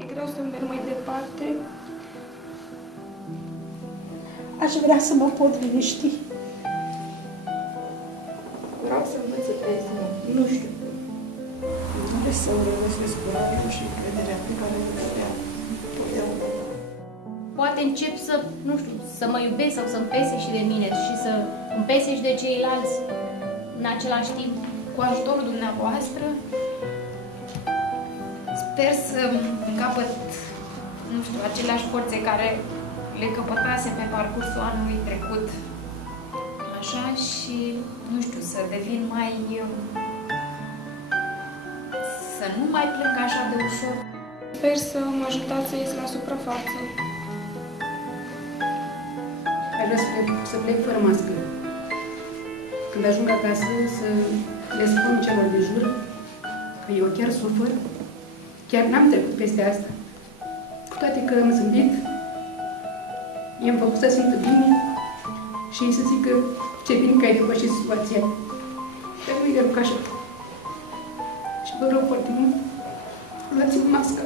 E greu să merg mai departe. Aș vrea să mă pot liniști. Vreau să învăț să trăiesc, nu știu. Trebuie să îmbunătățesc curajul și încrederea pe care o aveam totdeauna. Poate încep să, nu știu, să mă iubesc sau să-mi pese și de mine și să îmi pese și de ceilalți în același timp. Cu ajutorul dumneavoastră, sper să capăt, nu știu, aceleași forțe care le căpătase pe parcursul anului trecut. Așa și, nu știu, să devin mai... să nu mai plâng așa de ușor. Sper să mă ajutați să ies la suprafață. Aș vrea să plec fără mască. Când ajung acasă, să le spun celor de jur că eu chiar sufăr, chiar n-am trecut peste asta. Cu toate că am zâmbit, i-am făcut să simtă bine și să zică ce bine că ai depășit situația. Dar nu-i deloc așa. Și vă rog foarte mult, luați-mi masca.